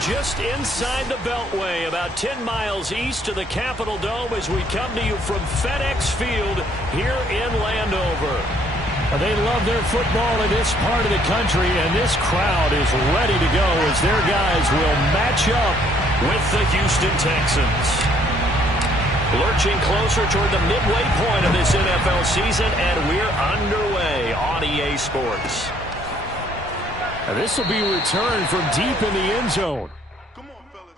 just inside the Beltway, about 10 miles east of the Capitol Dome as we come to you from FedEx Field here in Landover. They love their football in this part of the country, and this crowd is ready to go as their guys will match up with the Houston Texans. Lurching closer toward the midway point of this NFL season, and we're underway on EA Sports. And this will be returned from deep in the end zone. Come on, fellas.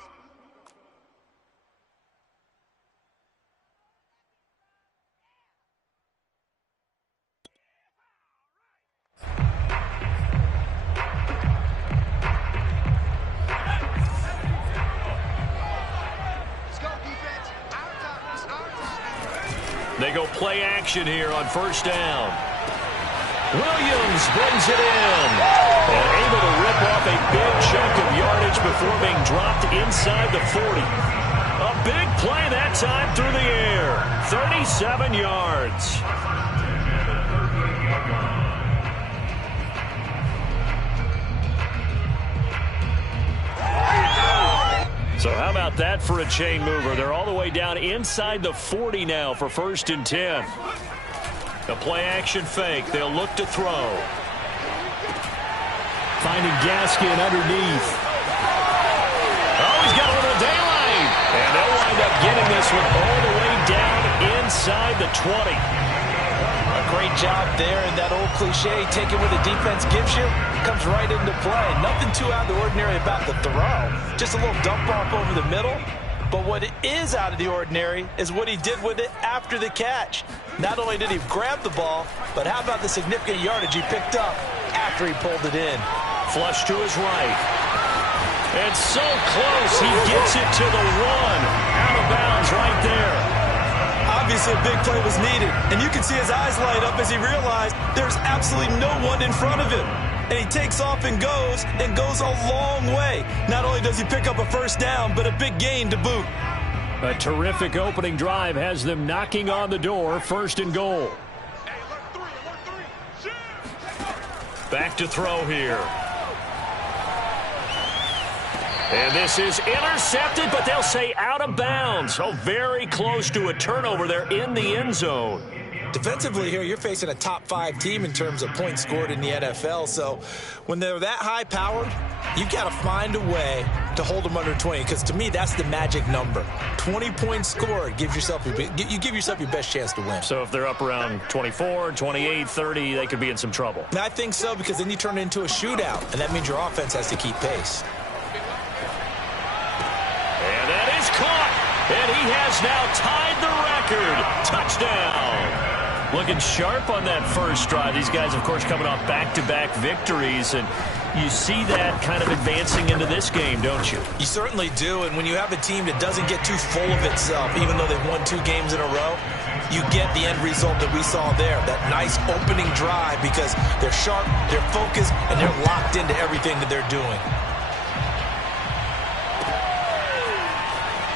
Let's go, defense. Our time. It's our time. They go play action here on first down. Williams brings it in. And able to rip off a big chunk of yardage before being dropped inside the 40. A big play that time through the air. 37 yards. So how about that for a chain mover? They're all the way down inside the 40 now for 1st and 10. The play-action fake. They'll look to throw. Finding Gaskin underneath. Oh, he's got a little daylight. And they'll wind up getting this one all the way down inside the 20. A great job there, and that old cliche, taking what the defense gives you, comes right into play. Nothing too out of the ordinary about the throw. Just a little dump off over the middle. But what is out of the ordinary is what he did with it after the catch. Not only did he grab the ball, but how about the significant yardage he picked up after he pulled it in. Flush to his right. And so close, he gets it to the 1. Out of bounds right there. Obviously, a big play was needed, and you can see his eyes light up as he realized there's absolutely no one in front of him. And he takes off and goes a long way. Not only does he pick up a first down, but a big gain to boot. A terrific opening drive has them knocking on the door, 1st and goal. Back to throw here. And this is intercepted, but they'll say out of bounds. So very close to a turnover there in the end zone. Defensively here, you're facing a top 5 team in terms of points scored in the NFL. So when they're that high-powered, you got to find a way to hold them under 20. Because to me, that's the magic number. 20 points scored gives yourself you give yourself your best chance to win. So if they're up around 24, 28, 30, they could be in some trouble. And I think so, because then you turn it into a shootout, and that means your offense has to keep pace. And that is caught. And he has now tied the record. Touchdown. Looking sharp on that first drive. These guys, of course, coming off back-to-back victories, and you see that kind of advancing into this game, don't you? You certainly do, and when you have a team that doesn't get too full of itself, even though they've won 2 games in a row, you get the end result that we saw there, that nice opening drive, because they're sharp, they're focused, and they're locked into everything that they're doing.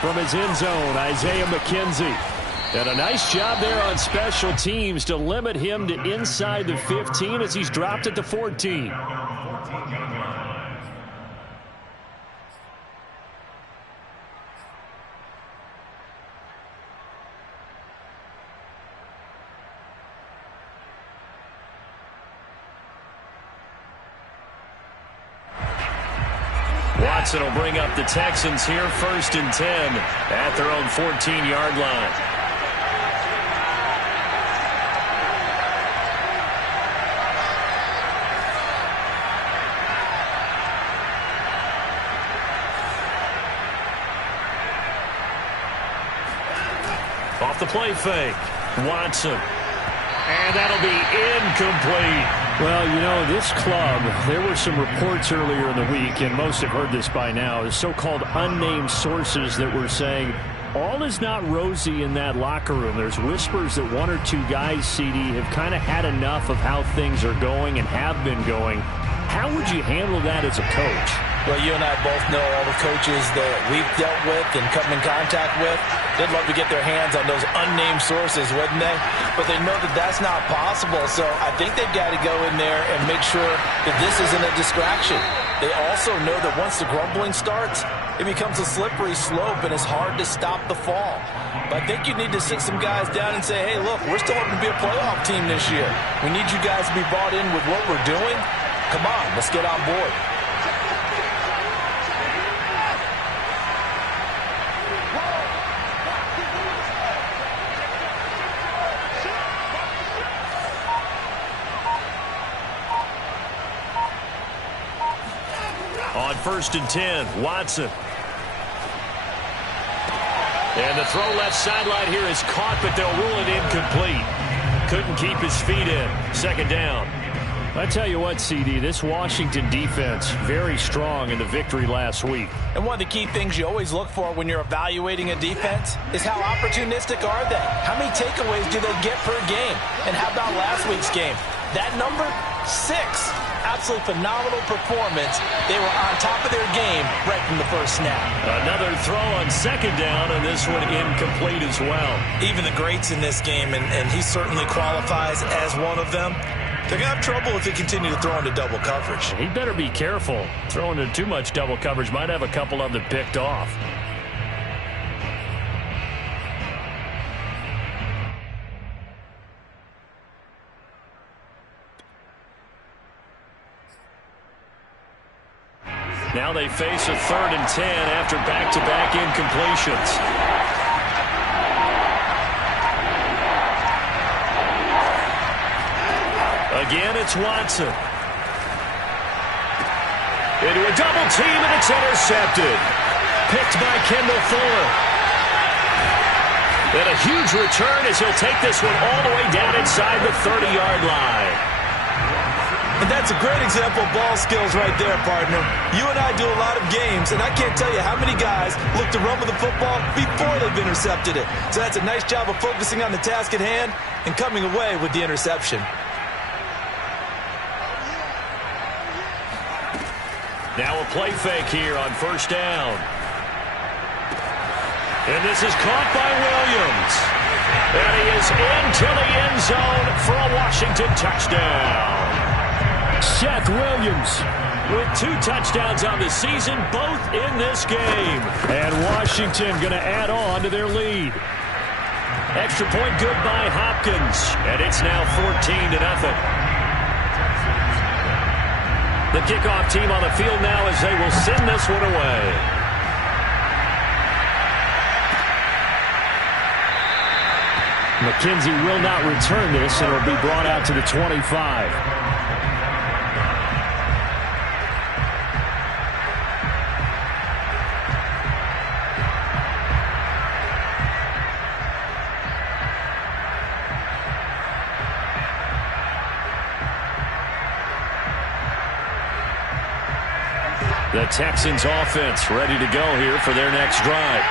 From his end zone, Isaiah McKenzie. And a nice job there on special teams to limit him to inside the 15 as he's dropped at the 14. Watson will bring up the Texans here, 1st and 10 at their own 14-yard line. Off the play fake, Watson. And that'll be incomplete. Well, you know, this club, there were some reports earlier in the week, and most have heard this by now, the so-called unnamed sources that were saying All is not rosy in that locker room. There's whispers that one or two guys, CD, have kind of had enough of how things are going and have been going. How would you handle that as a coach? Well, you and I both know all the coaches that we've dealt with and come in contact with. They'd love to get their hands on those unnamed sources, wouldn't they? But they know that that's not possible. So I think they've got to go in there and make sure that this isn't a distraction. They also know that once the grumbling starts, it becomes a slippery slope and it's hard to stop the fall. But I think you need to sit some guys down and say, hey, look, we're still hoping to be a playoff team this year. We need you guys to be bought in with what we're doing. Come on, let's get on board. On 1st and 10, Watson. And the throw left sideline here is caught, but they'll rule it incomplete. Couldn't keep his feet in. 2nd down. I tell you what, CD, this Washington defense, very strong in the victory last week. And one of the key things you always look for when you're evaluating a defense is how opportunistic are they? How many takeaways do they get per game? And how about last week's game? That number, 6. Absolutely phenomenal performance. They were on top of their game right from the first snap. Another throw on 2nd down, and this one incomplete as well. Even the greats in this game, and he certainly qualifies as one of them, they're going to have trouble if they continue to throw into double coverage. He better be careful. Throwing into too much double coverage might have a couple of them picked off. Now they face a 3rd and 10 after back-to-back incompletions. Again, it's Watson. Into a double team, and it's intercepted. Picked by Kendall Fuller. And a huge return as he'll take this one all the way down inside the 30-yard line. And that's a great example of ball skills right there, partner. You and I do a lot of games, and I can't tell you how many guys look to run with the football before they've intercepted it. So that's a nice job of focusing on the task at hand and coming away with the interception. Now a play fake here on 1st down. And this is caught by Williams. And he is into the end zone for a Washington touchdown. Seth Williams With 2 touchdowns on the season, both in this game. And Washington going to add on to their lead. Extra point good by Hopkins. And it's now 14-0. The kickoff team on the field now as they will send this one away. McKenzie will not return this, and it will be brought out to the 25. The Texans offense ready to go here for their next drive.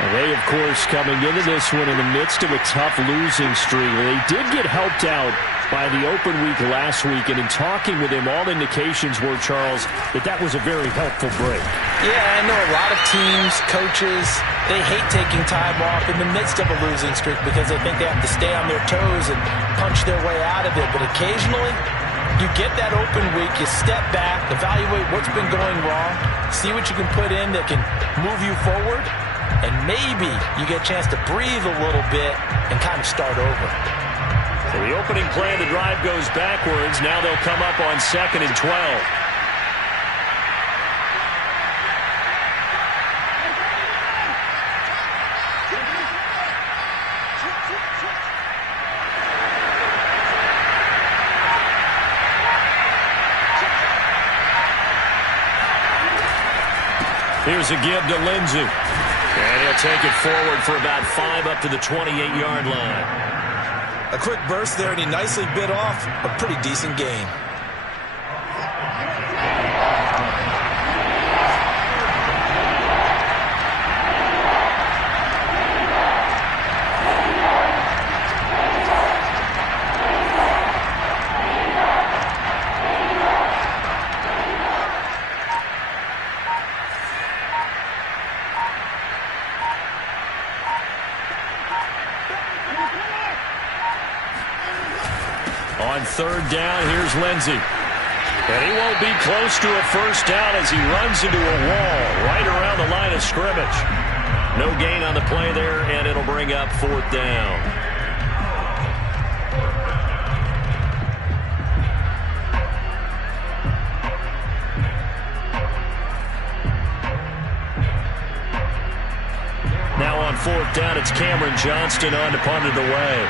Well, they, of course, coming into this one in the midst of a tough losing streak. They did get helped out by the open week last week, and in talking with him, all indications were, Charles, that was a very helpful break. Yeah, I know a lot of teams, coaches, they hate taking time off in the midst of a losing streak because they think they have to stay on their toes and punch their way out of it. But occasionally, you get that open week, you step back, evaluate what's been going wrong, see what you can put in that can move you forward, and maybe you get a chance to breathe a little bit and kind of start over. So the opening play of the drive goes backwards. Now they'll come up on 2nd and 12. Here's a give to Lindsey. And he'll take it forward for about 5 up to the 28-yard line. A quick burst there, and he nicely bit off a pretty decent gain. On third down, here's Lindsey. And he won't be close to a first down as he runs into a wall right around the line of scrimmage. No gain on the play there, and it'll bring up fourth down. Now on fourth down, it's Cameron Johnston on to punt it away.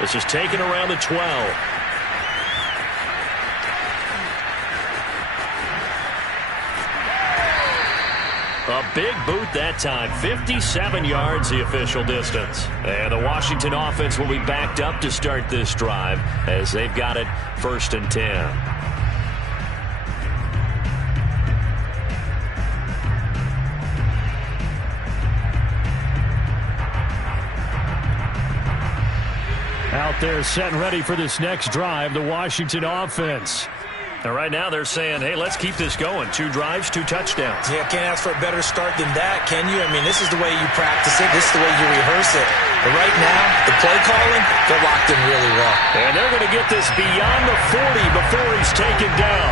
This is taken around the 12. A big boot that time. 57 yards the official distance. And the Washington offense will be backed up to start this drive as they've got it 1st and 10. Out there set and ready for this next drive, the Washington offense. And right now they're saying, hey, let's keep this going. 2 drives, 2 touchdowns. Yeah, can't ask for a better start than that, can you? I mean, this is the way you practice it. This is the way you rehearse it. But right now, the play calling, they're locked in really well. And they're going to get this beyond the 40 before he's taken down.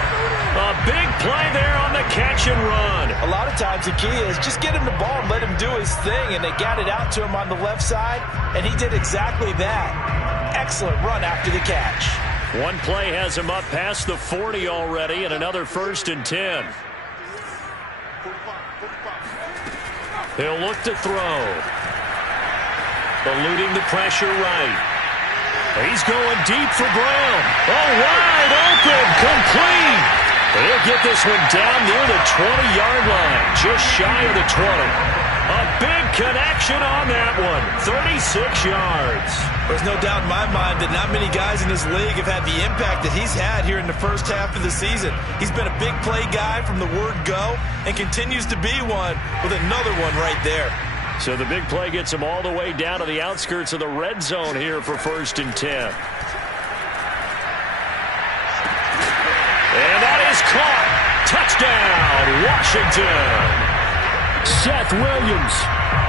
A big play there on the catch and run. A lot of times the key is just get him the ball and let him do his thing. And they got it out to him on the left side, and he did exactly that. Excellent run after the catch. One play has him up past the 40 already, and another 1st and 10. He'll look to throw. Eluding the pressure right. He's going deep for Brown. Oh, wide open, complete. He'll get this one down near the 20-yard line, just shy of the 20. A big connection on that one, 36 yards. There's no doubt in my mind that not many guys in this league have had the impact that he's had here in the first half of the season. He's been a big play guy from the word go and continues to be one with another one right there. So the big play gets him all the way down to the outskirts of the red zone here for 1st and 10. And that is caught. Touchdown, Washington. Seth Williams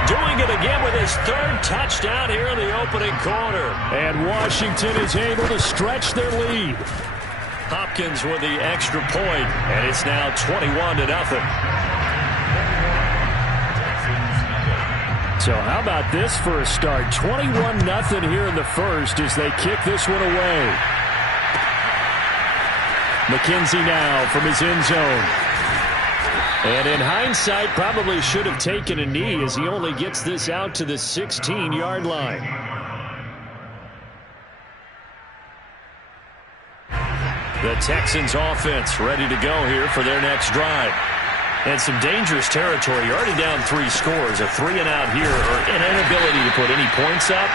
doing it again with his 3rd touchdown here in the opening quarter. And Washington is able to stretch their lead. Hopkins with the extra point, and it's now 21-0. So how about this for a start? 21-0 here in the first as they kick this one away. McKenzie now from his end zone. And in hindsight, probably should have taken a knee as he only gets this out to the 16-yard line. The Texans offense ready to go here for their next drive. And some dangerous territory. You're already down 3 scores. A 3-and-out here, or an inability to put any points up.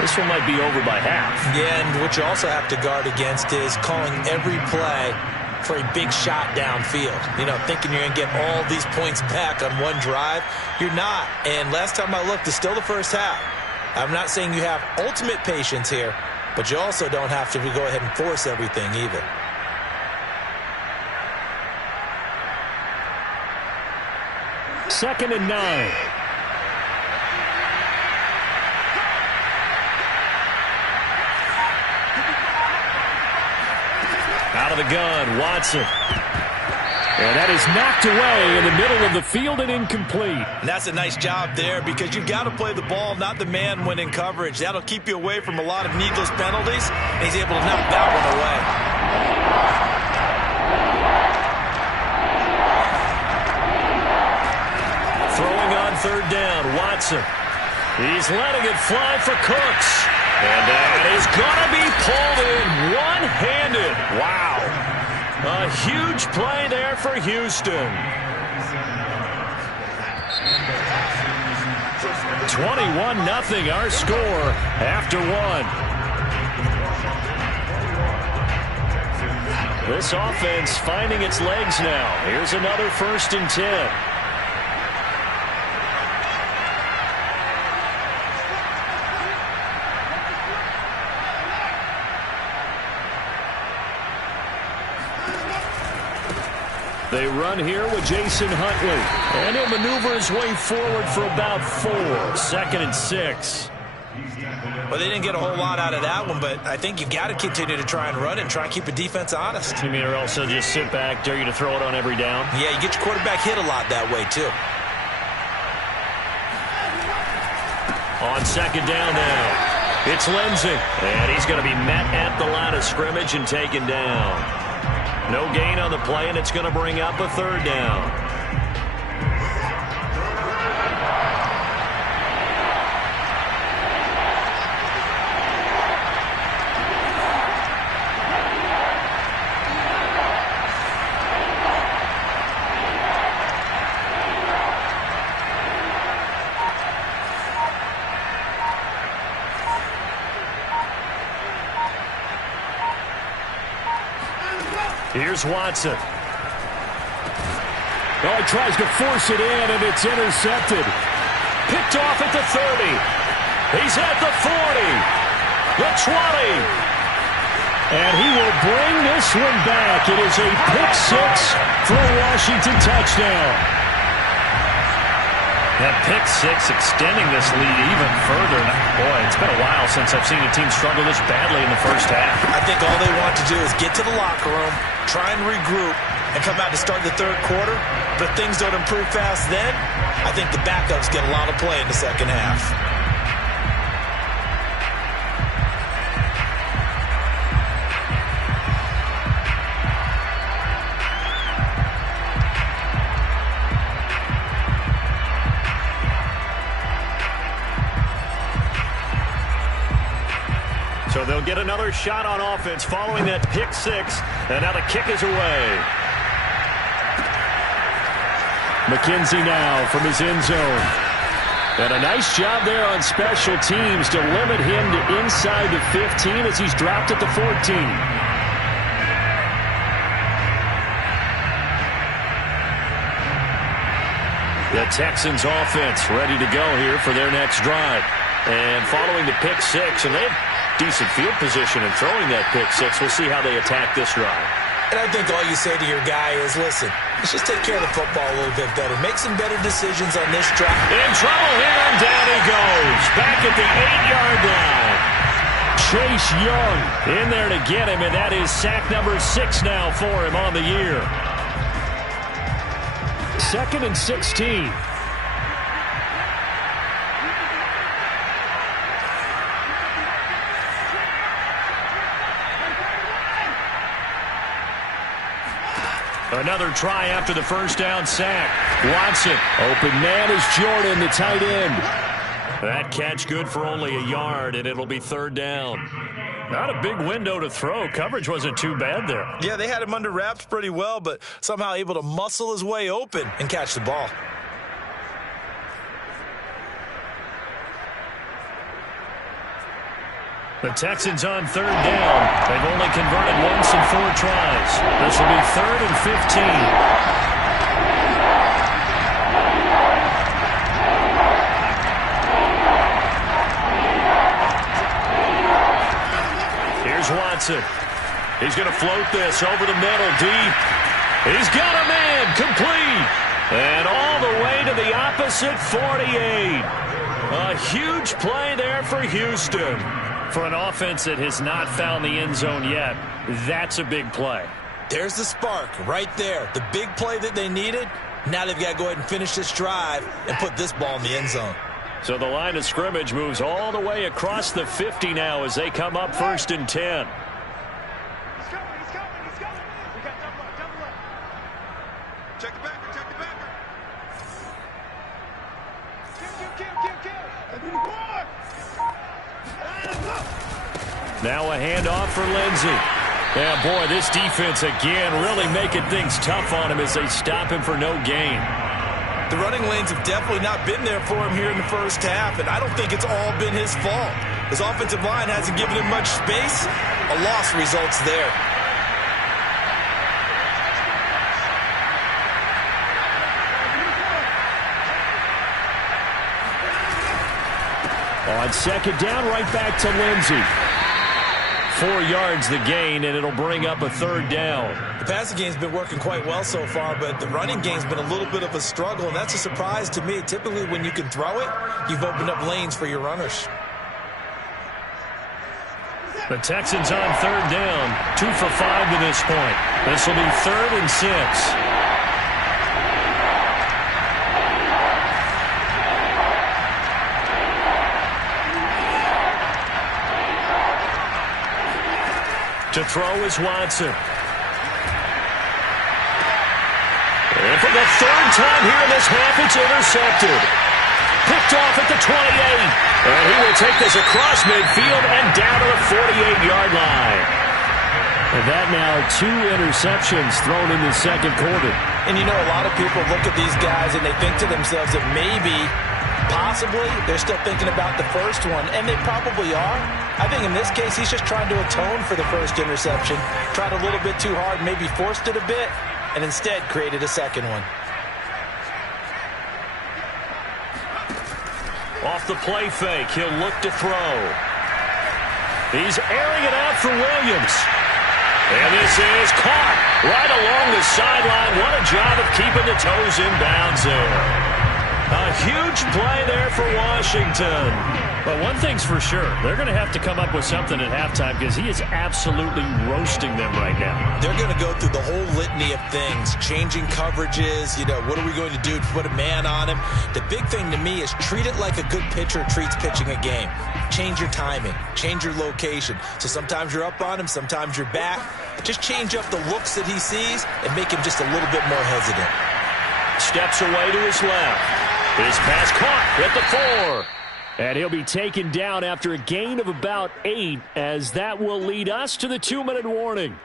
This one might be over by half. Yeah, and what you also have to guard against is calling every play for a big shot downfield. You know, thinking you're going to get all these points back on one drive. You're not. And last time I looked, it's still the first half. I'm not saying you have ultimate patience here, but you also don't have to go ahead and force everything either. Second and 9. Out of the gun, Watson. And that is knocked away in the middle of the field and incomplete. And that's a nice job there because you've got to play the ball, not the man when in coverage. That'll keep you away from a lot of needless penalties, and he's able to knock that one away. Throwing on third down, Watson. He's letting it fly for Cooks. And that is going to be pulled in one-handed. Wow. A huge play there for Houston. 21-0 our score after 1. This offense finding its legs now. Here's another 1st and 10. They run here with Jason Huntley. And he'll maneuver his way forward for about 4. 2nd and 6. Well, they didn't get a whole lot out of that one, but I think you got to continue to try and run and try and keep the defense honest. You mean, or also just sit back, dare you to throw it on every down? Yeah, you get your quarterback hit a lot that way, too. On 2nd down now, it's Lindsey. And he's going to be met at the line of scrimmage and taken down. No gain on the play, and it's going to bring up a 3rd down. Here's Watson. Oh, he tries to force it in, and it's intercepted. Picked off at the 30. He's at the 40. The 20. And he will bring this one back. It is a pick-6 for a Washington touchdown. That pick-6 extending this lead even further. Boy, it's been a while since I've seen a team struggle this badly in the first half. I think all they want to do is get to the locker room, try and regroup, and come out to start the 3rd quarter. But if things don't improve fast then, I think the backups get a lot of play in the 2nd half. So they'll get another shot on offense following that pick-6, and now the kick is away. McKenzie now from his end zone. And a nice job there on special teams to limit him to inside the 15 as he's dropped at the 14. The Texans offense ready to go here for their next drive. And following the pick-6, and they have decent field position in throwing that pick-6. We'll see how they attack this drive. And I think all you say to your guy is, listen, let's just take care of the football a little bit better. Make some better decisions on this drive. In trouble here, and down he goes. Back at the 8-yard line. Chase Young in there to get him, and that is sack number 6 now for him on the year. 2nd and 16. Another try after the 1st down sack. Watson. Open man is Jordan, the tight end. That catch good for only a yard, and it'll be 3rd down. Not a big window to throw. Coverage wasn't too bad there. Yeah, they had him under wraps pretty well, but somehow able to muscle his way open and catch the ball. The Texans on 3rd down. They've only converted once in 4 tries. This will be 3rd and 15. Here's Watson. He's going to float this over the middle, deep. He's got a man, complete. And all the way to the opposite 48. A huge play there for Houston. For an offense that has not found the end zone yet, that's a big play. There's the spark right there. The big play that they needed. Now they've got to go ahead and finish this drive and put this ball in the end zone. So the line of scrimmage moves all the way across the 50 now as they come up 1st and 10. He's coming. We got double up. Check the backer. Kill. Now a handoff for Lindsey. Yeah, boy, this defense again really making things tough on him as they stop him for no gain. The running lanes have definitely not been there for him here in the first half, and I don't think it's all been his fault. His offensive line hasn't given him much space. A loss results there. On second down, right back to Lindsey. 4 yards the gain, and it'll bring up a third down. The passing game's been working quite well so far, but the running game's been a little bit of a struggle, and that's a surprise to me. Typically, when you can throw it, you've opened up lanes for your runners. The Texans on third down, 2 for 5 to this point. This will be 3rd and 6. To throw is Watson. And for the 3rd time here in this half, it's intercepted. Picked off at the 28. And he will take this across midfield and down to the 48-yard line. And that now 2 interceptions thrown in the second quarter. And you know, a lot of people look at these guys and they think to themselves that maybe, possibly, they're still thinking about the first one, and they probably are. I think in this case, he's just trying to atone for the first interception. Tried a little bit too hard, maybe forced it a bit, and instead created a second one. Off the play fake, he'll look to throw. He's airing it out for Williams. And this is caught right along the sideline. What a job of keeping the toes in bounds there. A huge play there for Washington. But one thing's for sure, they're going to have to come up with something at halftime because he is absolutely roasting them right now. They're going to go through the whole litany of things, changing coverages, what are we going to do to put a man on him? The big thing to me is treat it like a good pitcher treats pitching a game. Change your timing, change your location. So sometimes you're up on him, sometimes you're back. Just change up the looks that he sees and make him just a little bit more hesitant. Steps away to his left. His pass caught at the 4. And he'll be taken down after a gain of about 8, as that will lead us to the 2-minute warning.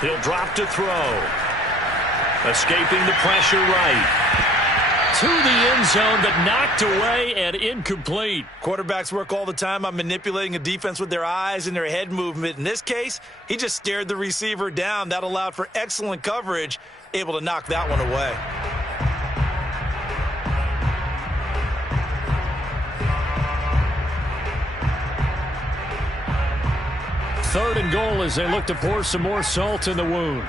He'll drop to throw. Escaping the pressure right. To the end zone, but knocked away and incomplete. Quarterbacks work all the time on manipulating a defense with their eyes and their head movement. In this case, he just stared the receiver down. That allowed for excellent coverage, able to knock that one away. Third and goal as they look to pour some more salt in the wound.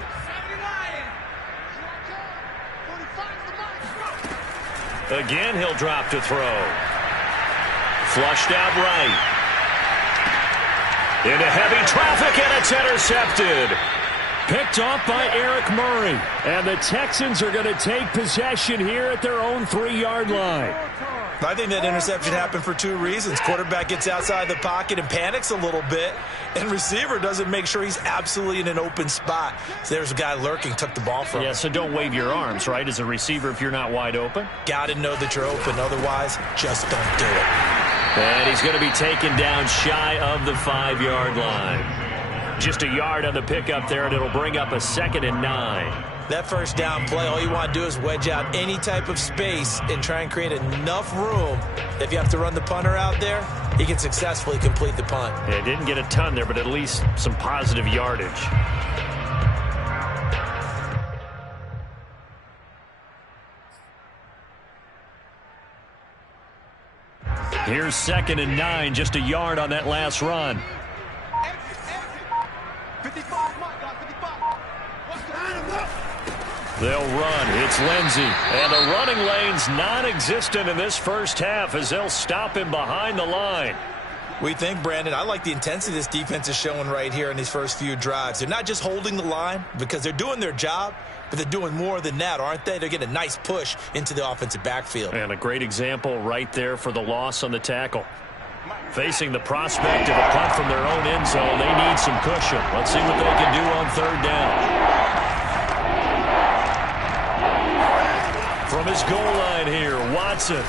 Again, he'll drop to throw. Flushed out right. Into heavy traffic, and it's intercepted. Picked off by Eric Murray. And the Texans are going to take possession here at their own 3-yard line. I think that interception happened for 2 reasons. Quarterback gets outside the pocket and panics a little bit, and receiver doesn't make sure he's absolutely in an open spot. So there's a guy lurking, took the ball from him. Yeah, so don't wave your arms, right, as a receiver if you're not wide open. Got to know that you're open. Otherwise, just don't do it. And he's going to be taken down shy of the 5-yard line. Just a yard on the pickup there, and it'll bring up a 2nd and 9. That first down play, all you want to do is wedge out any type of space and try and create enough room that if you have to run the punter out there, he can successfully complete the punt. Yeah, didn't get a ton there, but at least some positive yardage. Here's 2nd and 9, just a yard on that last run. They'll run. It's Lindsey. And the running lane's non-existent in this first half as they'll stop him behind the line. We think, Brandon, I like the intensity this defense is showing right here in these first few drives. They're not just holding the line because they're doing their job, but they're doing more than that, aren't they? They're getting a nice push into the offensive backfield. And a great example right there for the loss on the tackle. Facing the prospect of a punt from their own end zone, they need some cushion. Let's see what they can do on 3rd down. From his goal line here, Watson.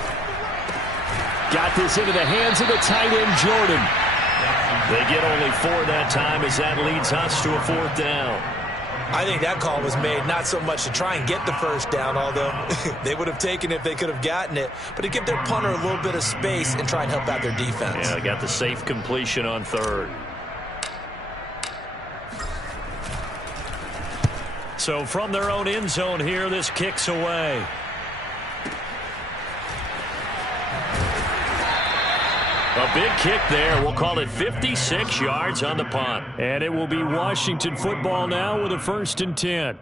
Got this into the hands of the tight end, Jordan. They get only 4 that time as that leads us to a 4th down. I think that call was made not so much to try and get the first down, although they would have taken it if they could have gotten it, but to give their punter a little bit of space and try and help out their defense. Yeah, got the safe completion on third. So from their own end zone here, this kicks away. A big kick there. We'll call it 56 yards on the punt. And it will be Washington football now with a 1st and 10.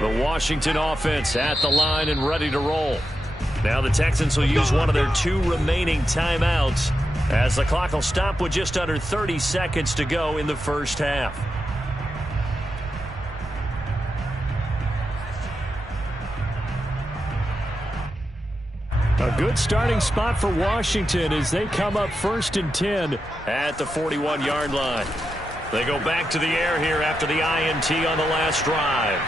The Washington offense at the line and ready to roll. Now the Texans will use one of their 2 remaining timeouts as the clock will stop with just under 30 seconds to go in the first half. A good starting spot for Washington as they come up 1st and 10 at the 41-yard line. They go back to the air here after the INT on the last drive.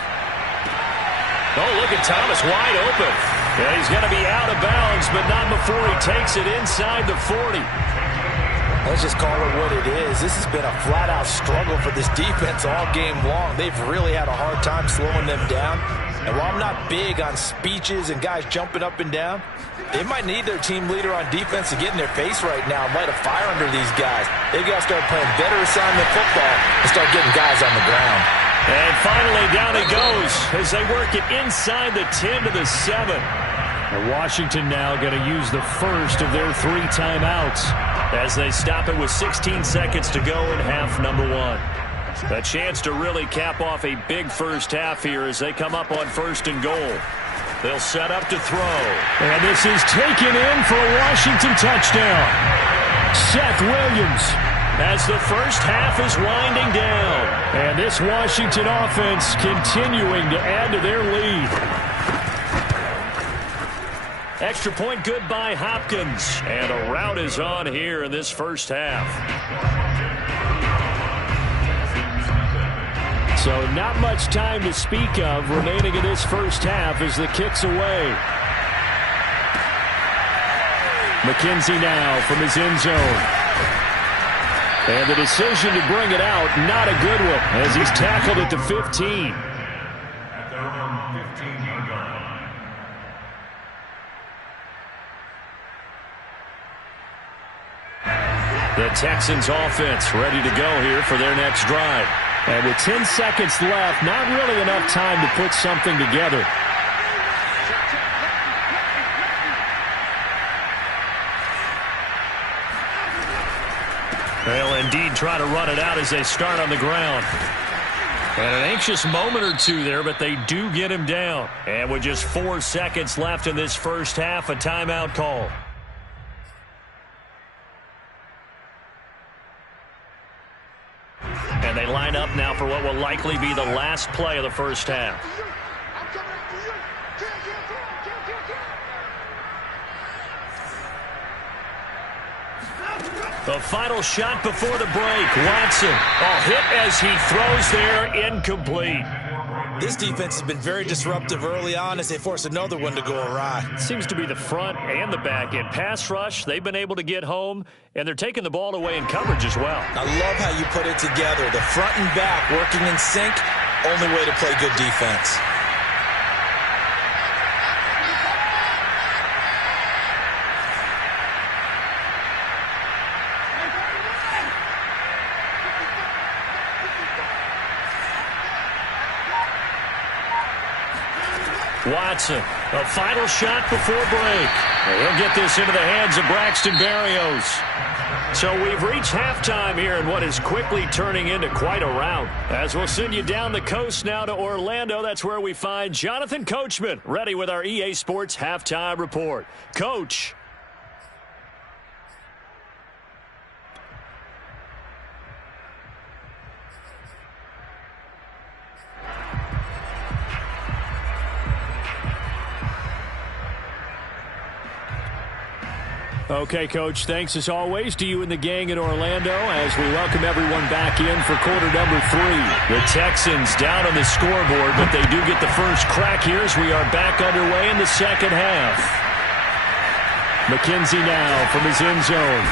Oh, look at Thomas wide open. Yeah, he's going to be out of bounds, but not before he takes it inside the 40. Let's just call it what it is. This has been a flat-out struggle for this defense all game long. They've really had a hard time slowing them down. And while I'm not big on speeches and guys jumping up and down, they might need their team leader on defense to get in their face right now and light a fire under these guys. They've got to start playing better assignment football and start getting guys on the ground. And finally, down he goes as they work it inside the 10 to the 7. And Washington now going to use the first of their 3 timeouts as they stop it with 16 seconds to go in half number 1. A chance to really cap off a big first half here as they come up on 1st and goal. They'll set up to throw. And this is taken in for a Washington touchdown. Seth Williams as the first half is winding down. And this Washington offense continuing to add to their lead. Extra point good by Hopkins. And a rout is on here in this first half. So not much time to speak of remaining in this first half as the kick's away. McKenzie now from his end zone. And the decision to bring it out, not a good one, as he's tackled at the 15. The Texans offense ready to go here for their next drive. And with 10 seconds left, not really enough time to put something together. They'll indeed try to run it out as they start on the ground. And an anxious moment or two there, but they do get him down. And with just 4 seconds left in this first half, a timeout call. And they line up now for what will likely be the last play of the first half. The final shot before the break. Watson, hit as he throws there, incomplete. This defense has been very disruptive early on as they force another one to go awry. Seems to be the front and the back end. Pass rush, they've been able to get home, and they're taking the ball away in coverage as well. I love how you put it together. The front and back working in sync, only way to play good defense. Watson, a final shot before break. He'll get this into the hands of Braxton Berrios. So we've reached halftime here in what is quickly turning into quite a rout. As we'll send you down the coast now to Orlando, that's where we find Jonathan Coachman ready with our EA Sports Halftime Report. Coach. Okay, Coach, thanks as always to you and the gang in Orlando as we welcome everyone back in for quarter number 3. The Texans down on the scoreboard, but they do get the first crack here as we are back underway in the second half. McKenzie now from his end zone.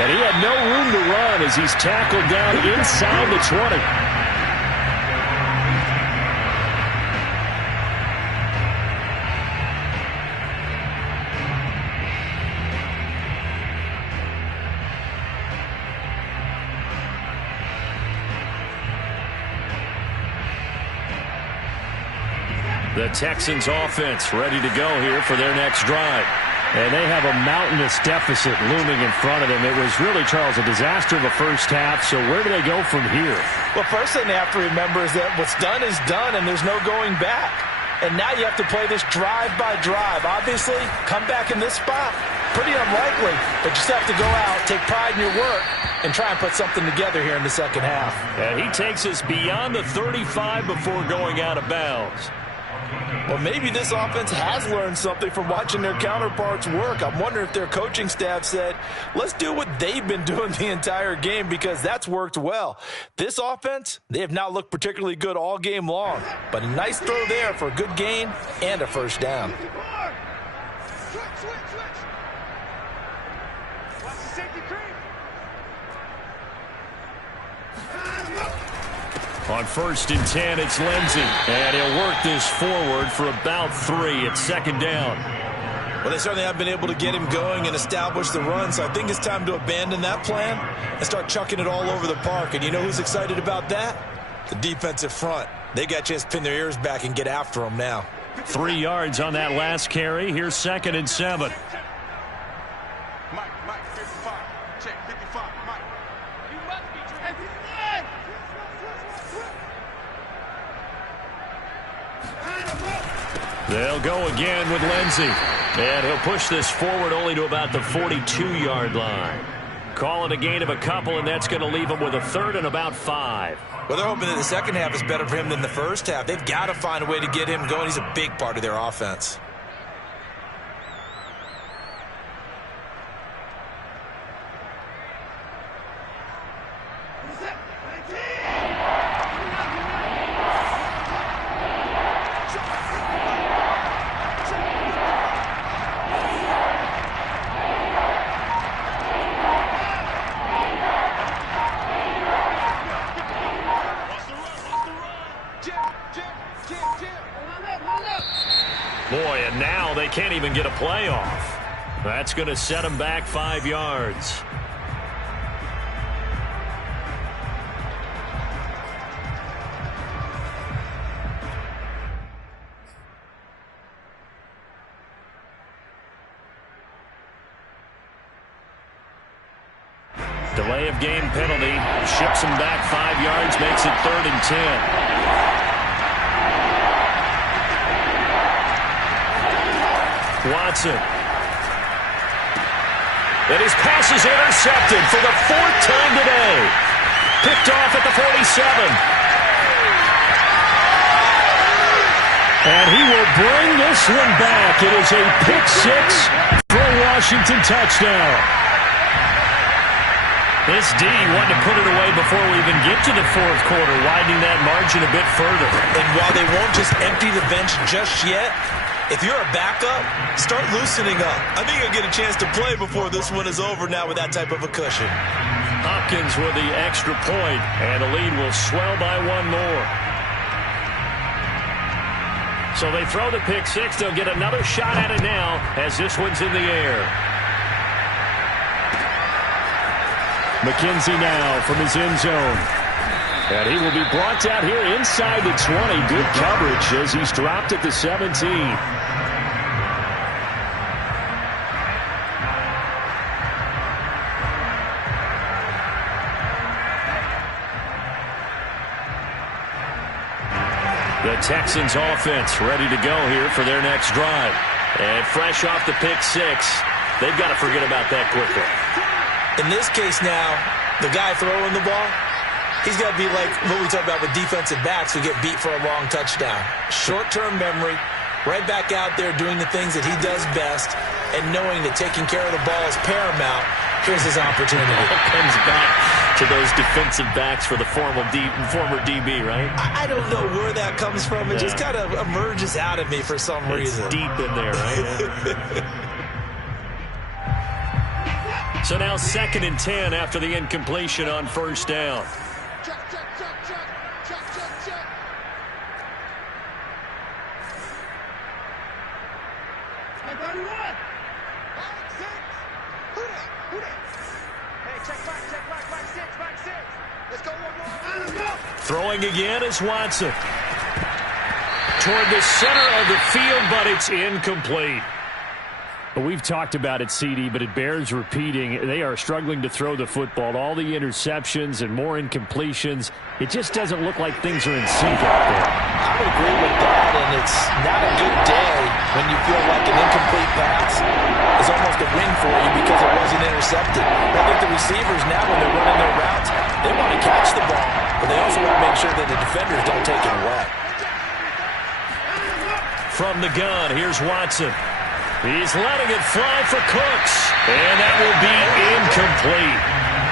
And he had no room to run as he's tackled down inside the 20. The Texans offense ready to go here for their next drive. And they have a mountainous deficit looming in front of them. It was really, Charles, a disaster of a first half. So where do they go from here? Well, first thing they have to remember is that what's done is done, and there's no going back. And now you have to play this drive by drive. Obviously, come back in this spot, pretty unlikely. But you just have to go out, take pride in your work, and try and put something together here in the second half. And he takes us beyond the 35 before going out of bounds. Well, maybe this offense has learned something from watching their counterparts work. I'm wondering if their coaching staff said, let's do what they've been doing the entire game, because that's worked well. This offense, they have not looked particularly good all game long, but a nice throw there for a good gain and a first down. Watch the safety creep. On 1st and 10, it's Lindsey. And he'll work this forward for about 3 at second down. Well, they certainly have been able to get him going and establish the run, so I think it's time to abandon that plan and start chucking it all over the park. And you know who's excited about that? The defensive front. They got a chance to pin their ears back and get after him now. 3 yards on that last carry. Here's 2nd and 7. Mike, 55. Check, 55, Mike. You must be driving. They'll go again with Lindsey. And he'll push this forward only to about the 42-yard line. Call it a gain of a couple, and that's going to leave him with a 3rd and about 5. Well, they're hoping that the second half is better for him than the first half. They've got to find a way to get him going. He's a big part of their offense. Boy, and now they can't even get a play off. That's going to set them back 5 yards. Delay of game penalty. Ships them back 5 yards, makes it 3rd and 10. Watson. And his pass is intercepted for the 4th time today. Picked off at the 47. And he will bring this one back. It is a pick 6 for a Washington touchdown. This D wanted to put it away before we even get to the 4th quarter, widening that margin a bit further. And while they won't just empty the bench just yet, if you're a backup, start loosening up. I think you'll get a chance to play before this one is over now with that type of a cushion. Hopkins with the extra point, and the lead will swell by 1 more. So they throw the pick 6. They'll get another shot at it now as this one's in the air. McKenzie now from his end zone. And he will be brought down here inside the 20. Good coverage as he's dropped at the 17. The Texans offense ready to go here for their next drive. And fresh off the pick 6, they've got to forget about that quickly. In this case now, the guy throwing the ball, he's got to be like what we talk about with defensive backs who get beat for a long touchdown. Short-term memory, right back out there doing the things that he does best, and knowing that taking care of the ball is paramount, here's his opportunity. It all comes back to those defensive backs for the former DB, right? I don't know where that comes from. It just kind of emerges out of me for some reason. It's deep in there, right? So now 2nd and 10 after the incompletion on first down. Check. Hey, 31. 5, 6. Who that? Hey, check back, 6. Let's go one more. Let's go. Throwing again is Watson. Toward the center of the field, but it's incomplete. Well, we've talked about it, CD, but it bears repeating. They are struggling to throw the football. All the interceptions and more incompletions. It just doesn't look like things are in sync out there. I would agree with that, and it's not a good day when you feel like an incomplete pass is almost a win for you because it wasn't intercepted. I think the receivers now, when they're running their routes, they want to catch the ball, but they also want to make sure that the defenders don't take it away. From the gun, here's Watson. He's letting it fly for Cooks, and that will be incomplete.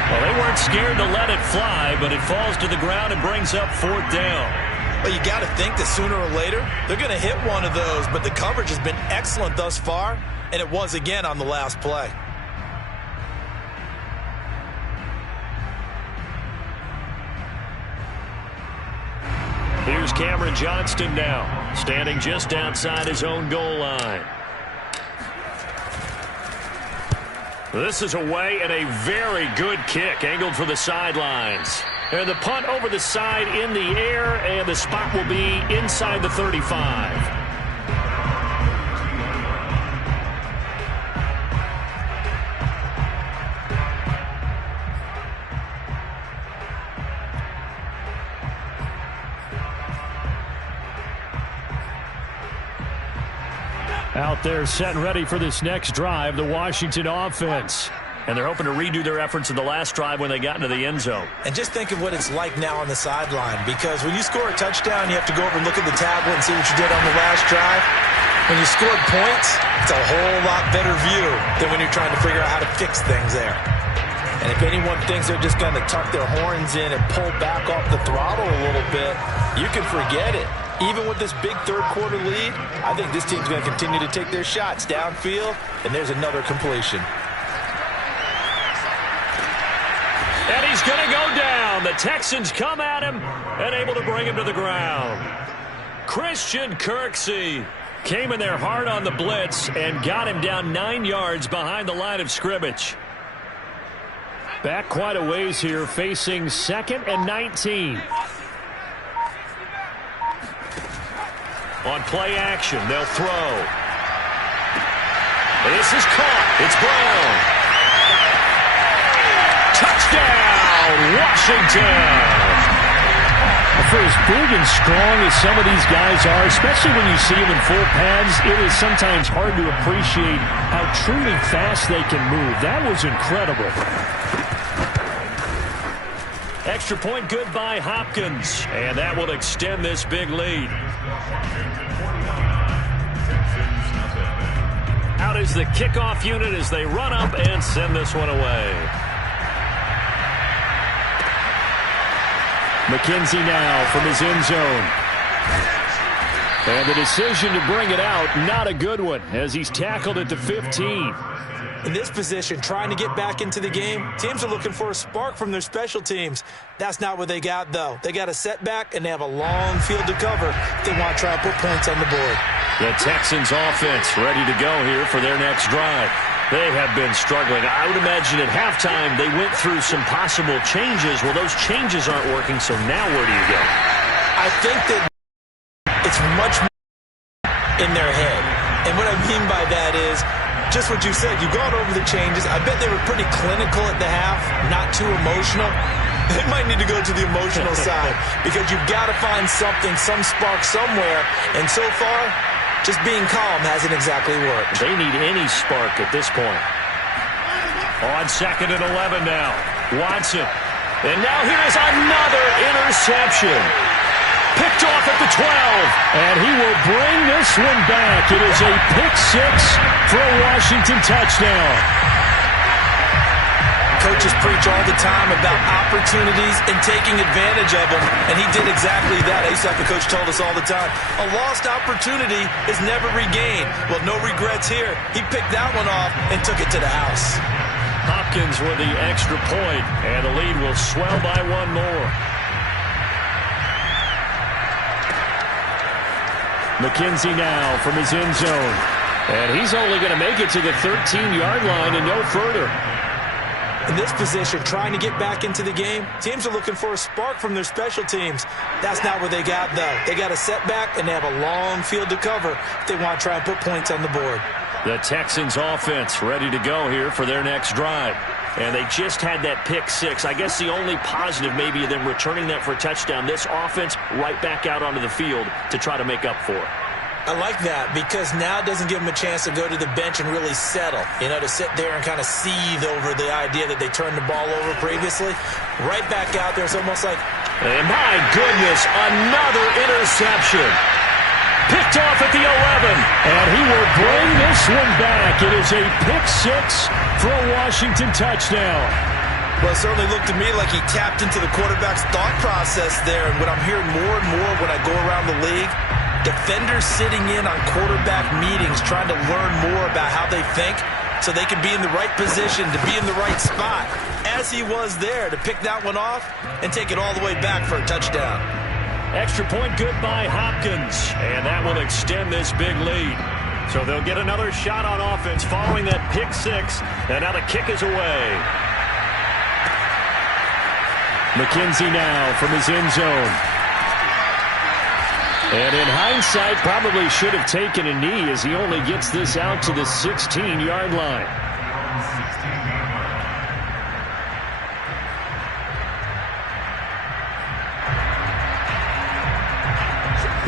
Well, they weren't scared to let it fly, but it falls to the ground and brings up 4th down. Well, you got to think that sooner or later they're going to hit one of those, but the coverage has been excellent thus far, and it was again on the last play. Here's Cameron Johnston now, standing just outside his own goal line. This is away and a very good kick, angled for the sidelines. And the punt over the side in the air, and the spot will be inside the 35. Out there set and ready for this next drive, the Washington offense. And they're hoping to redo their efforts in the last drive when they got into the end zone. And just think of what it's like now on the sideline, because when you score a touchdown, you have to go over and look at the tablet and see what you did on the last drive. When you scored points, it's a whole lot better view than when you're trying to figure out how to fix things there. And if anyone thinks they're just going to tuck their horns in and pull back off the throttle a little bit, you can forget it. Even with this big third-quarter lead, I think this team's going to continue to take their shots downfield, and there's another completion. And he's going to go down. The Texans come at him and able to bring him to the ground. Christian Kirksey came in there hard on the blitz and got him down 9 yards behind the line of scrimmage. Back quite a ways here, facing 2nd and 19. On play action, they'll throw. This is caught. It's Brown. Touchdown, Washington. For as big and strong as some of these guys are, especially when you see them in full pads, it is sometimes hard to appreciate how truly fast they can move. That was incredible. Extra point good by Hopkins, and that will extend this big lead. Out is the kickoff unit as they run up and send this one away. McKenzie now from his end zone. And the decision to bring it out, not a good one, as he's tackled at the 15. In this position, trying to get back into the game, teams are looking for a spark from their special teams. That's not what they got, though. They got a setback, and they have a long field to cover if they want to try and put points on the board. The Texans offense ready to go here for their next drive. They have been struggling. I would imagine at halftime they went through some possible changes. Well, those changes aren't working, so now where do you go? I think that it's much more in their head. And what I mean by that is just what you said. You've gone over the changes. I bet they were pretty clinical at the half, not too emotional. They might need to go to the emotional side because you've got to find something, some spark somewhere. And so far, just being calm hasn't exactly worked. They need any spark at this point. On 2nd and 11 now. Watson. And now here is another interception. Picked off at the 12. And he will bring this one back. It is a pick six for a Washington touchdown. Coaches preach all the time about opportunities and taking advantage of them, and he did exactly that. I used to have a coach told us all the time, a lost opportunity is never regained. Well, no regrets here. He picked that one off and took it to the house. Hopkins with the extra point, and the lead will swell by one more. McKenzie now from his end zone, and he's only going to make it to the 13-yard line and no further. In this position, trying to get back into the game, teams are looking for a spark from their special teams. That's not what they got, though. They got a setback, and they have a long field to cover if they want to try and put points on the board. The Texans offense ready to go here for their next drive. And they just had that pick six. I guess the only positive maybe of them returning that for a touchdown. This offense right back out onto the field to try to make up for it. I like that because now it doesn't give them a chance to go to the bench and really settle. You know, to sit there and kind of seethe over the idea that they turned the ball over previously. Right back out there, it's almost like... And my goodness, another interception. Picked off at the 11. And he will bring this one back. It is a pick six for a Washington touchdown. Well, it certainly looked to me like he tapped into the quarterback's thought process there. And what I'm hearing more and more when I go around the league, defenders sitting in on quarterback meetings trying to learn more about how they think so they can be in the right position to be in the right spot, as he was there to pick that one off and take it all the way back for a touchdown. Extra point good by Hopkins, and that will extend this big lead. So they'll get another shot on offense following that pick six, and now the kick is away. McKenzie now from his end zone. And in hindsight, probably should have taken a knee as he only gets this out to the 16-yard line.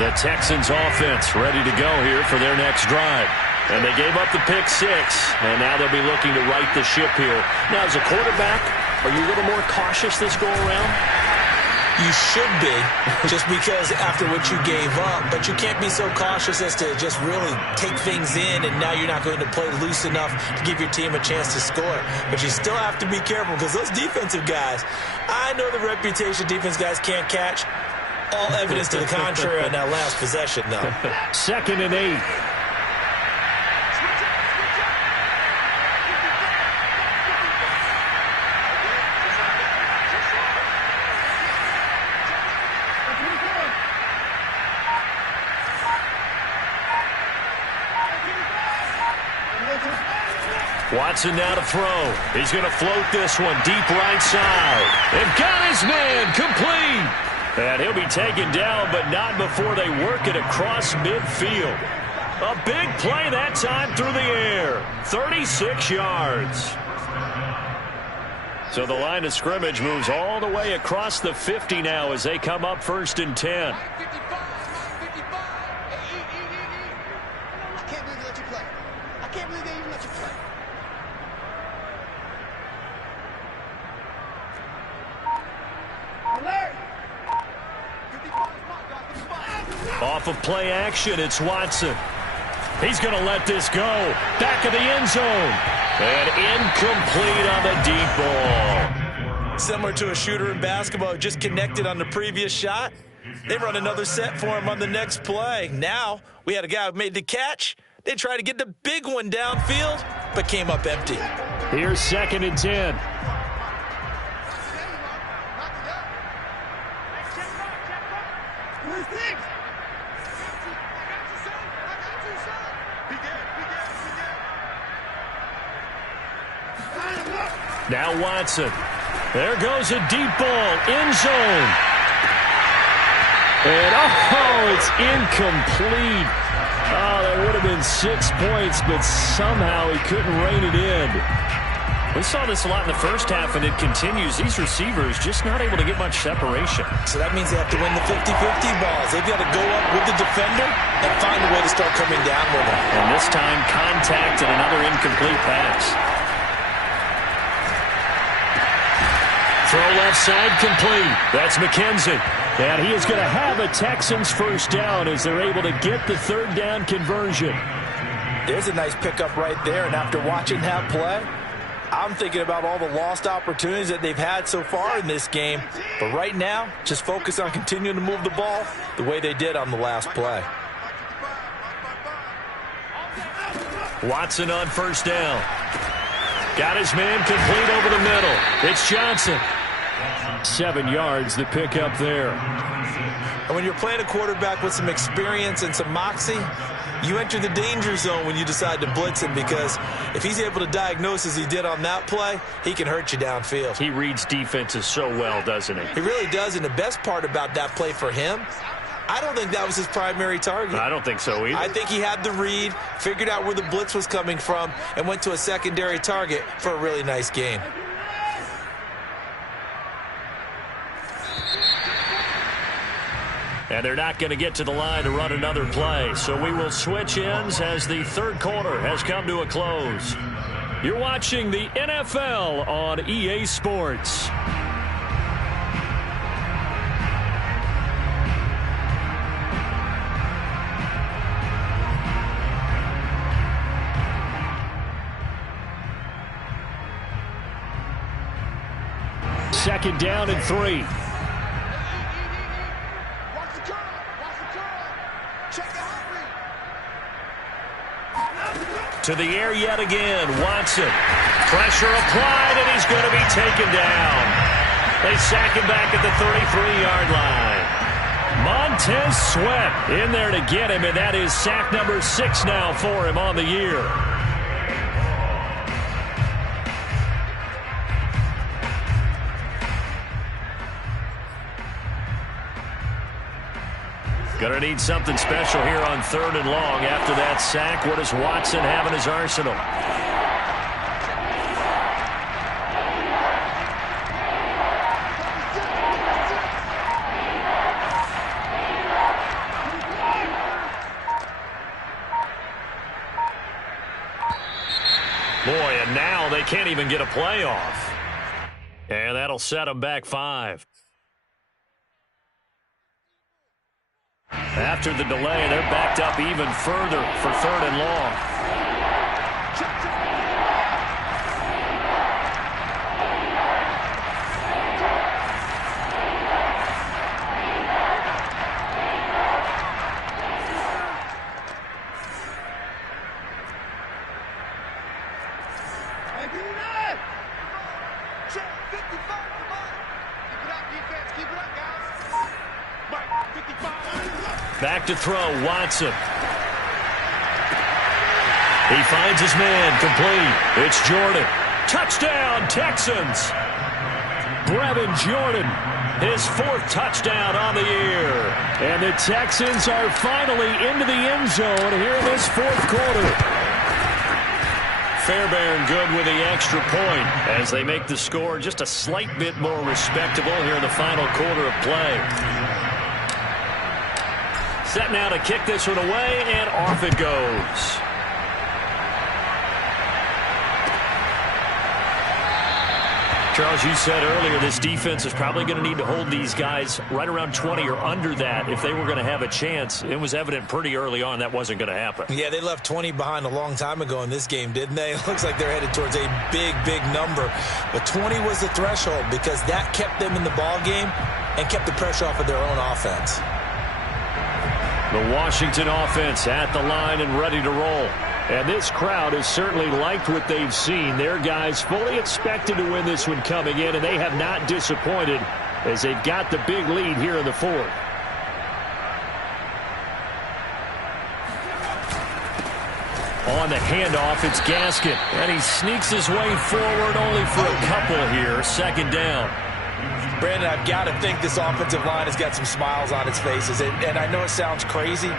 The Texans offense ready to go here for their next drive. And they gave up the pick six, and now they'll be looking to right the ship here. Now, as a quarterback, are you a little more cautious this go-around? You should be, just because after what you gave up, but you can't be so cautious as to just really take things in, and now you're not going to play loose enough to give your team a chance to score. But you still have to be careful because those defensive guys, I know the reputation defense guys can't catch. All evidence to the contrary on that last possession, though. 2nd and 8. Watson now to throw. He's going to float this one deep right side. They've got his man complete. And he'll be taken down, but not before they work it across midfield. A big play that time through the air. 36 yards. So the line of scrimmage moves all the way across the 50 now as they come up 1st and 10. I can't believe they let you play. I can't believe they even let you play. Off of play action, it's Watson. He's going to let this go. Back of the end zone. And incomplete on the deep ball. Similar to a shooter in basketball, just connected on the previous shot. They run another set for him on the next play. Now, we had a guy who made the catch. They tried to get the big one downfield, but came up empty. Here's 2nd and 10. Now Watson. There goes a deep ball. End zone. And, it's incomplete. Oh, that would have been 6 points, but somehow he couldn't rein it in. We saw this a lot in the first half, and it continues. These receivers just not able to get much separation. So that means they have to win the 50-50 balls. They've got to go up with the defender and find a way to start coming down with him. And this time, contact and another incomplete pass. Throw left side, complete. That's McKenzie. And he is going to have a Texans first down as they're able to get the third down conversion. There's a nice pickup right there, and after watching that play, I'm thinking about all the lost opportunities that they've had so far in this game. But right now, just focus on continuing to move the ball the way they did on the last play. Watson on first down. Got his man complete over the middle. It's Johnson. 7 yards, the pickup there. And when you're playing a quarterback with some experience and some moxie, you enter the danger zone when you decide to blitz him, because if he's able to diagnose as he did on that play, he can hurt you downfield. He reads defenses so well, doesn't he? He really does, and the best part about that play for him, I don't think that was his primary target. I don't think so either. I think he had the read, figured out where the blitz was coming from, and went to a secondary target for a really nice gain. And they're not going to get to the line to run another play. So we will switch ends as the third quarter has come to a close. You're watching the NFL on EA Sports. Second down and 3. To the air yet again, Watson. Pressure applied, and he's going to be taken down. They sack him back at the 33-yard line. Montez Sweat in there to get him, and that is sack number 6 now for him on the year. Going to need something special here on 3rd and long after that sack. What does Watson have in his arsenal? Boy, and now they can't even get a play off. And that'll set them back 5. After the delay, they're backed up even further for 3rd and long. Back to throw, Watson. He finds his man, complete. It's Jordan. Touchdown, Texans. Brevin Jordan, his 4th touchdown on the year. And the Texans are finally into the end zone here in this 4th quarter. Fairbairn good with the extra point as they make the score just a slight bit more respectable here in the final quarter of play. Set now to kick this one away, and off it goes. Charles, you said earlier this defense is probably going to need to hold these guys right around 20 or under that if they were going to have a chance. It was evident pretty early on that wasn't going to happen. Yeah, they left 20 behind a long time ago in this game, didn't they? It looks like they're headed towards a big, big number. But 20 was the threshold because that kept them in the ball game and kept the pressure off of their own offense. The Washington offense at the line and ready to roll. And this crowd has certainly liked what they've seen. Their guys fully expected to win this one coming in, and they have not disappointed as they've got the big lead here in the 4th. On the handoff, it's Gaskin, and he sneaks his way forward only for a couple here. 2nd down. Brandon, I've got to think this offensive line has got some smiles on its faces. And I know it sounds crazy,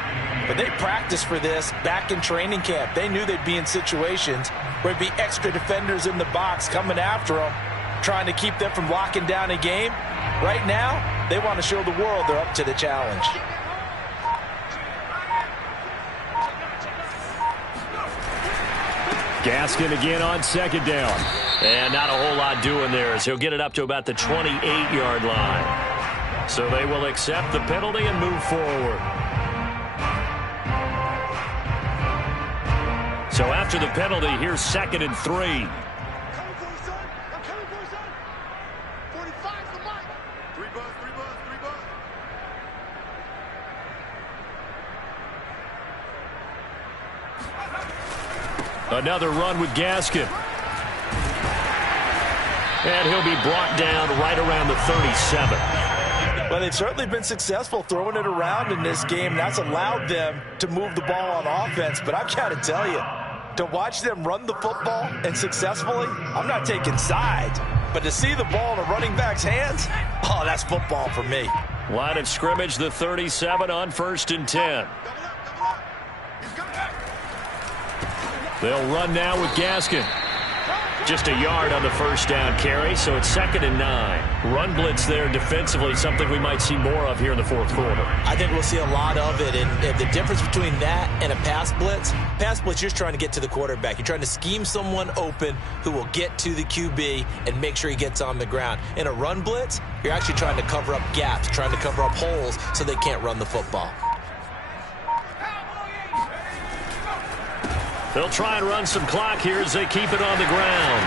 but they practiced for this back in training camp. They knew they'd be in situations where there'd be extra defenders in the box coming after them, trying to keep them from locking down a game. Right now, they want to show the world they're up to the challenge. Gaskin again on 2nd down. And not a whole lot doing there as he'll get it up to about the 28-yard line. So they will accept the penalty and move forward. So after the penalty, here's 2nd and 3. Coming for you, son. I'm coming for you, son. 45 for Mike. 3 buzz, 3 buzz, 3 buzz. Another run with Gaskin. And he'll be brought down right around the 37. Well, they've certainly been successful throwing it around in this game. That's allowed them to move the ball on offense. But I've got to tell you, to watch them run the football and successfully, I'm not taking sides. But to see the ball in a running back's hands, oh, that's football for me. Line of scrimmage, the 37 on 1st and 10. They'll run now with Gaskin. Just a yard on the 1st down carry, so it's 2nd and 9. Run blitz there defensively, something we might see more of here in the 4th quarter. I think we'll see a lot of it, and the difference between that and a pass blitz, you're just trying to get to the quarterback. You're trying to scheme someone open who will get to the QB and make sure he gets on the ground. In a run blitz, you're actually trying to cover up gaps, trying to cover up holes so they can't run the football. They'll try and run some clock here as they keep it on the ground.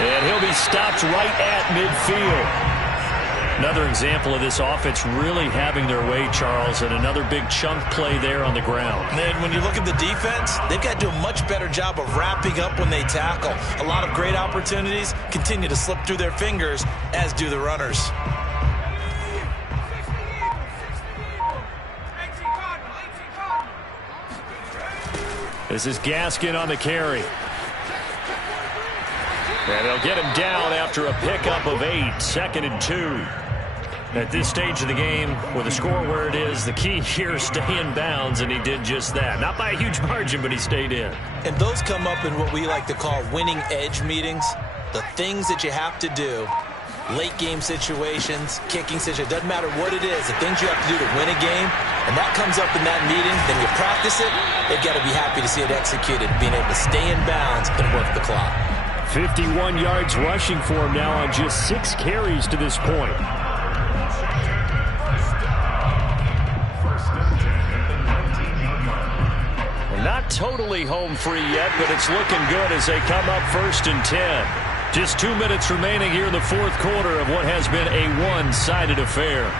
And he'll be stopped right at midfield. Another example of this offense really having their way, Charles, and another big chunk play there on the ground. And then when you look at the defense, they've got to do a much better job of wrapping up when they tackle. A lot of great opportunities continue to slip through their fingers, as do the runners. This is Gaskin on the carry. And they'll get him down after a pickup of 8, 2nd and 2. At this stage of the game, with the score where it is, the key here is stay in bounds, and he did just that. Not by a huge margin, but he stayed in. And those come up in what we like to call winning edge meetings. The things that you have to do, late game situations, kicking situations, doesn't matter what it is, the things you have to do to win a game, and that comes up in that meeting, then you practice it, they've got to be happy to see it executed, being able to stay in bounds and work the clock. 51 yards rushing for him now on just 6 carries to this point. Well, not totally home free yet, but it's looking good as they come up 1st and 10. Just 2 minutes remaining here in the 4th quarter of what has been a one-sided affair.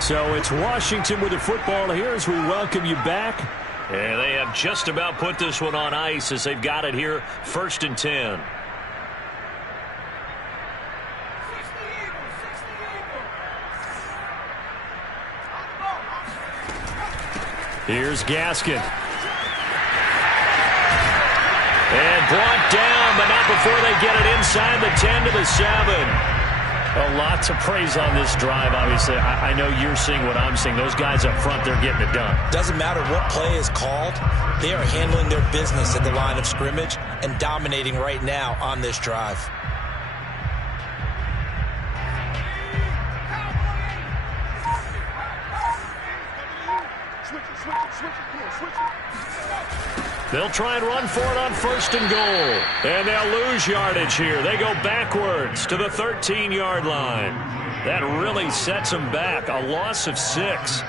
So it's Washington with the football here as we welcome you back. And they have just about put this one on ice as they've got it here 1st and 10. Here's Gaskin. And brought down, but not before they get it inside the 10 to the 7. A lot to praise on this drive, obviously. I know you're seeing what I'm seeing. Those guys up front, they're getting it done. Doesn't matter what play is called. They are handling their business at the line of scrimmage and dominating right now on this drive. They'll try and run for it on 1st and goal. And they'll lose yardage here. They go backwards to the 13-yard line. That really sets them back. A loss of 6.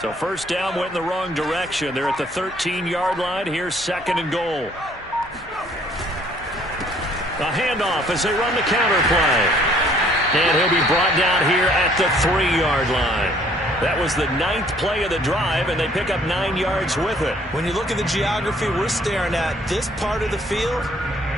So 1st down went in the wrong direction. They're at the 13-yard line. Here's 2nd and goal. A handoff as they run the counter play. And he'll be brought down here at the 3-yard line. That was the 9th play of the drive, and they pick up 9 yards with it. When you look at the geography we're staring at, this part of the field,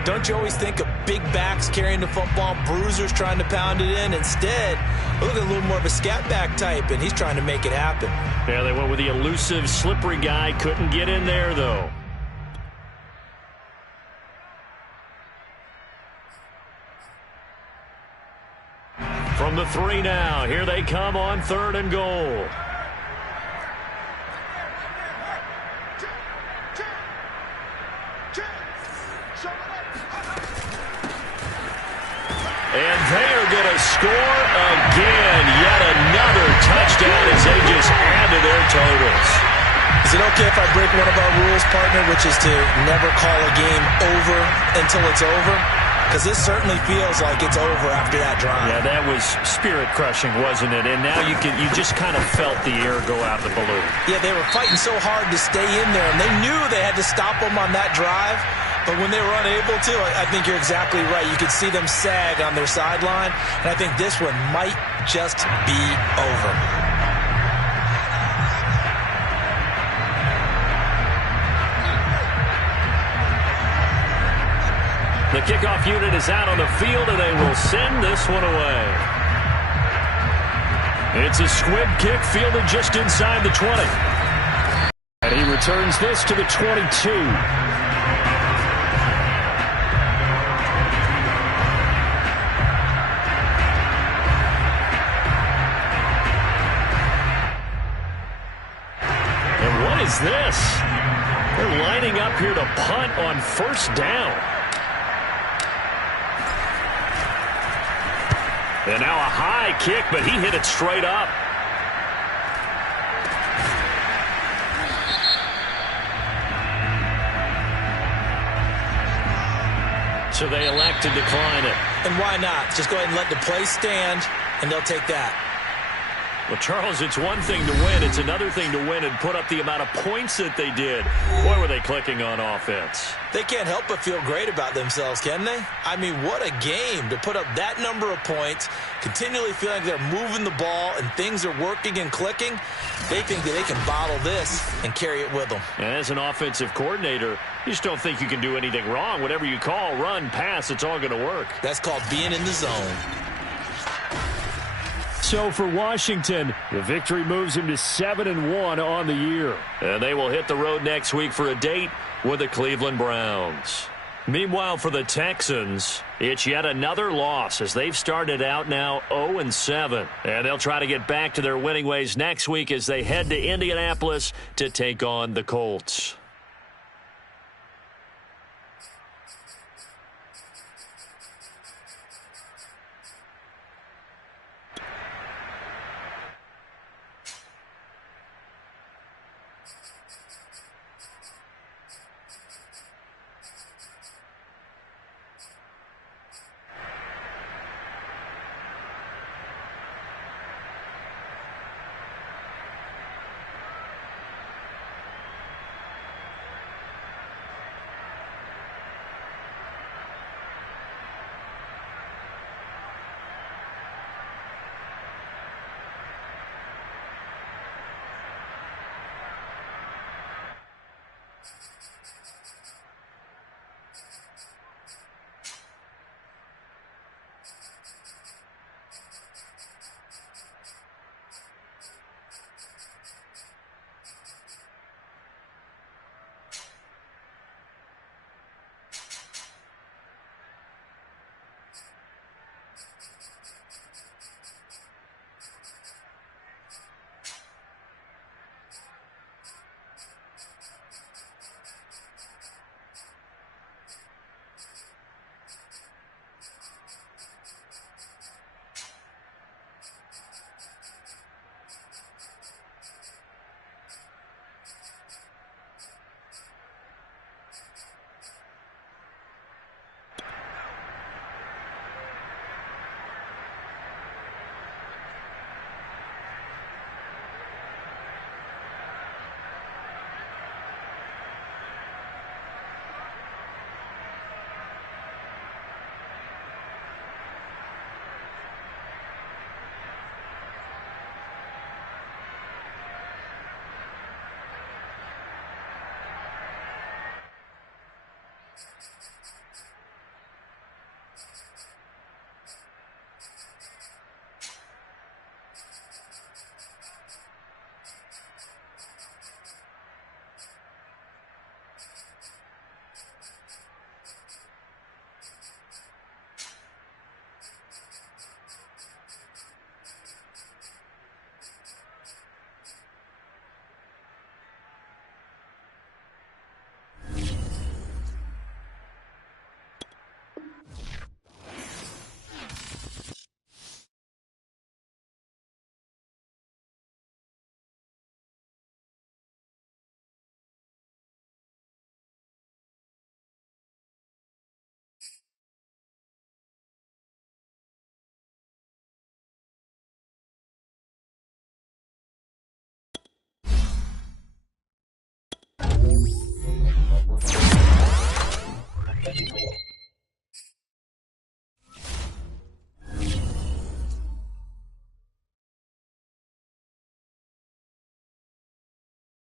don't you always think of big backs carrying the football, bruisers trying to pound it in? Instead, look at a little more of a scat back type, and he's trying to make it happen. Yeah, they went with the elusive, slippery guy. Couldn't get in there, though. From the 3 now, here they come on 3rd and goal. And they are going to score again. Yet another touchdown as they totals. Is it okay if I break one of our rules, partner, which is to never call a game over until it's over? Because this certainly feels like it's over after that drive. Yeah, that was spirit-crushing, wasn't it? And now you just kind of felt the air go out the balloon. Yeah, they were fighting so hard to stay in there, and they knew they had to stop them on that drive. But when they were unable to, I think you're exactly right. You could see them sag on their sideline, and I think this one might just be over. The kickoff unit is out on the field, and they will send this one away. It's a squib kick fielded just inside the 20. And he returns this to the 22. And what is this? They're lining up here to punt on first down. And now a high kick, but he hit it straight up. So they elect to decline it. And why not? Just go ahead and let the play stand, and they'll take that. Well, Charles, it's one thing to win. It's another thing to win and put up the amount of points that they did. Boy, were they clicking on offense. They can't help but feel great about themselves, can they? I mean, what a game to put up that number of points, continually feeling like they're moving the ball and things are working and clicking. They think that they can bottle this and carry it with them. And as an offensive coordinator, you just don't think you can do anything wrong. Whatever you call, run, pass, it's all going to work. That's called being in the zone. So for Washington, the victory moves him to 7-1 on the year. And they will hit the road next week for a date with the Cleveland Browns. Meanwhile, for the Texans, it's yet another loss as they've started out now 0-7. And they'll try to get back to their winning ways next week as they head to Indianapolis to take on the Colts.